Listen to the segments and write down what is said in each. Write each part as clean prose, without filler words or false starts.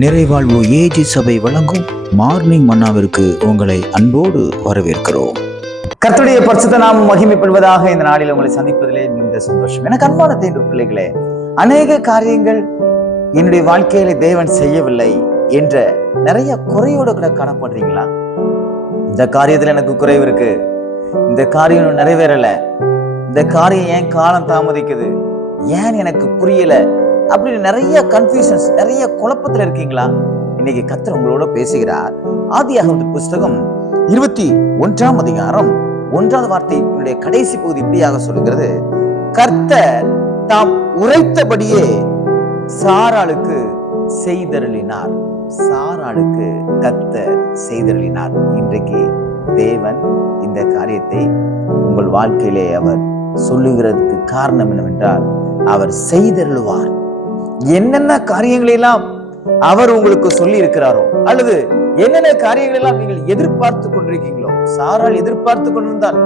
நிறைவாழ்வு AG சபை வழங்கும் morning மன்னாவிற்கு உங்களை அன்போடு வரவேற்கிறோம். கர்த்தருடைய பரிசுத்த நாமம் மகிமைப்படுவதாக. இந்த நாளில் உங்களை சந்திப்பதிலே மிகுந்த சந்தோஷம். எனக்கு அன்பான தேவ பிள்ளைகளே, அநேக காரியங்கள் என்னுடைய வாழ்க்கையில தேவன் செய்யவில்லை என்ற நிறைய குறையோட கூட காணப்படுறீங்களா? இந்த காரியத்துல எனக்கு குறைவு இருக்கு, இந்த காரியம் நிறைவேறல, இந்த காரியம் ஏன் காலம் தாமதிக்குது, ஏன் எனக்கு புரியல அப்படின்னு நிறைய கன்ஃபியூஷன்ஸ், நிறைய குழப்பத்துல இருக்கீங்களா? இன்னைக்கு கர்த்தர் உங்களோட பேசுகிறார். ஆதியாகமத்தின் புஸ்தகம் 21ஆம் அதிகாரம் 1வது வார்த்தையினுடைய கடைசி பகுதி இப்படியாக சொல்லுகிறது: கர்த்தர் தாம் உரைத்தபடியே சாராளுக்கு செய்தருளினார். சாராளுக்கு கர்த்தர் செய்தருளினார். இன்றைக்கு தேவன் இந்த காரியத்தை உங்கள் வாழ்க்கையிலே அவர் சொல்லுகிறதுக்கு காரணம் என்னவென்றால், அவர் செய்தருளுவார். என்னென்ன காரியங்களெல்லாம் அவர் உங்களுக்கு சொல்லி இருக்கிறாரோ, அல்லது என்னென்ன காரியங்கள் எல்லாம் நீங்கள் எதிர்பார்த்து கொண்டிருக்கீங்களோ, சாரால் எதிர்பார்த்து கொண்டிருந்தால்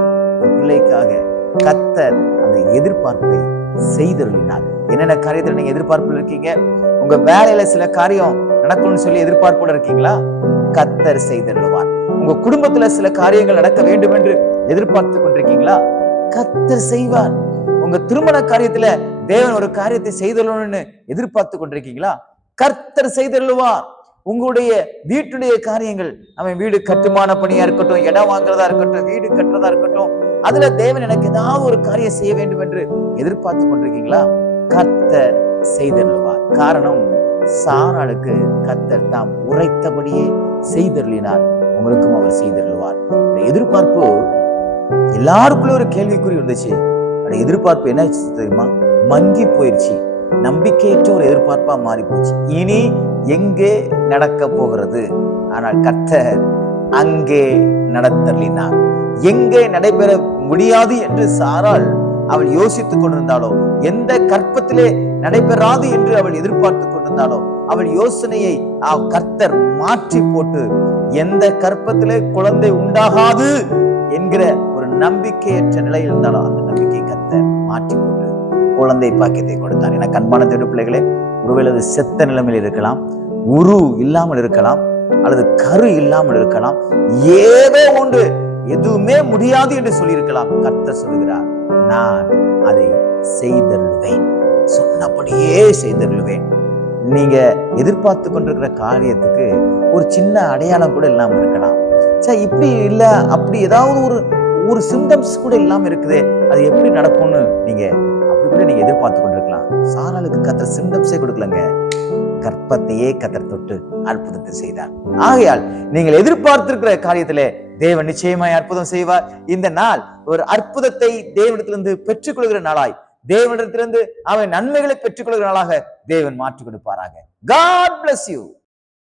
பிள்ளைக்காக கர்த்தர் அந்த எதிர்பார்ப்பை செய்தருளினார். என்னென்ன காரியத்தில் நீங்க எதிர்பார்ப்புல இருக்கீங்க? உங்க வேலையில சில காரியம் நடக்கணும்னு சொல்லி எதிர்பார்ப்போட இருக்கீங்களா? கர்த்தர் செய்தருளுவார். உங்க குடும்பத்துல சில காரியங்கள் நடக்க வேண்டும் என்று எதிர்பார்த்து கொண்டிருக்கீங்களா? கர்த்தர் செய்வார். உங்க திருமண காரியத்துல தேவன் ஒரு காரியத்தை செய்தருளணும்னு எதிர்பார்த்து கொண்டிருக்கீங்களா? கர்த்தர் செய்தருளுவார். உங்களுடைய வீட்டுடைய காரியங்கள், அவன் வீடு கட்டுமான பணியா இருக்கட்டும், இடம் வாங்குறதா இருக்கட்டும், வீடு கட்டுறதா இருக்கட்டும், அதுல தேவன் எனக்கு ஏதாவது ஒரு காரியம் செய்ய வேண்டும் என்று எதிர்பார்த்து கொண்டிருக்கீங்களா? கர்த்தர் செய்தருளுவார். காரணம், சாராளுக்கு கர்த்தர் தாம் உரைத்தபடியே செய்தருளினார். உங்களுக்கும் அவர் செய்தருளுவார். எதிர்பார்ப்பு எல்லாருக்குள்ள ஒரு கேள்விக்குறி இருந்துச்சு. எதிர்பார்ப்பு என்ன தெரியுமா? மங்கி போயிடுச்சு. நம்பிக்கையற்ற ஒரு எதிர்பார்ப்பா மாறி போச்சு. இனி எங்கே நடக்க போகிறது? ஆனால் கர்த்தர் அங்கே நடத்தலினார். எங்கே நடைபெற முடியாது என்று சாராள் அவள் யோசித்துக் கொண்டிருந்தாலோ, எந்த கற்பத்திலே நடைபெறாது என்று அவள் எதிர்பார்த்து கொண்டிருந்தாலோ, அவள் யோசனையை கர்த்தர் மாற்றி போட்டு, எந்த கற்பத்திலே குழந்தை உண்டாகாது என்கிற ஒரு நம்பிக்கையற்ற நிலையில் இருந்தாலும் அந்த நம்பிக்கை கர்த்தர் மாற்றி போட்டு குழந்தை பாக்கியத்தை கொடுத்தார். என கண்பான தேவ பிள்ளைகளே, ஒருவேளை அது செத்த நிலைமையில் இருக்கலாம், உரு இல்லாமல் இருக்கலாம், அல்லது கரு இல்லாமல் இருக்கலாம், ஏதோ ஒன்று, எதுவுமே முடியாது என்று சொல்லியிருக்கலாம். கர்த்தர் சொல்லுகிறார், நான் அதை செய்தருளுவேன், சொன்னபடியே செய்தருளுவேன். நீங்க எதிர்பார்த்து கொண்டிருக்கிற காரியத்துக்கு ஒரு சின்ன அடையாளம் கூட இல்லாம இருக்கலாம். சரி, இப்படி இல்ல, அப்படி ஏதாவது ஒரு சிம்டம்ஸ் கூட இல்லாம இருக்குதே, அது எப்படி நடக்கும்னு நீங்க நீங்க எதிர்பார்த்து கொண்டிருக்கலாம். சாராளுக்கு கர்த்தர் சிம்டம்ஸே கொடுக்கலங்க, கற்பத்தையே கர்த்தர் தொட்டு அற்புதத்தை செய்தார். ஆகையால் நீங்கள் எதிர்பார்த்திருக்கிற காரியத்திலே தேவன் நிச்சயமாய் அற்புதம் செய்வார். இந்த நாள் ஒரு அற்புதத்தை தேவனிடத்திலிருந்து பெற்றுக்கொள்கிற நாளாய், தேவனிடத்திலிருந்து அவன் நன்மைகளை பெற்றுக்கொள்கிற நாளாக தேவன் மாற்றிக் கொடுப்பாராக. God bless you.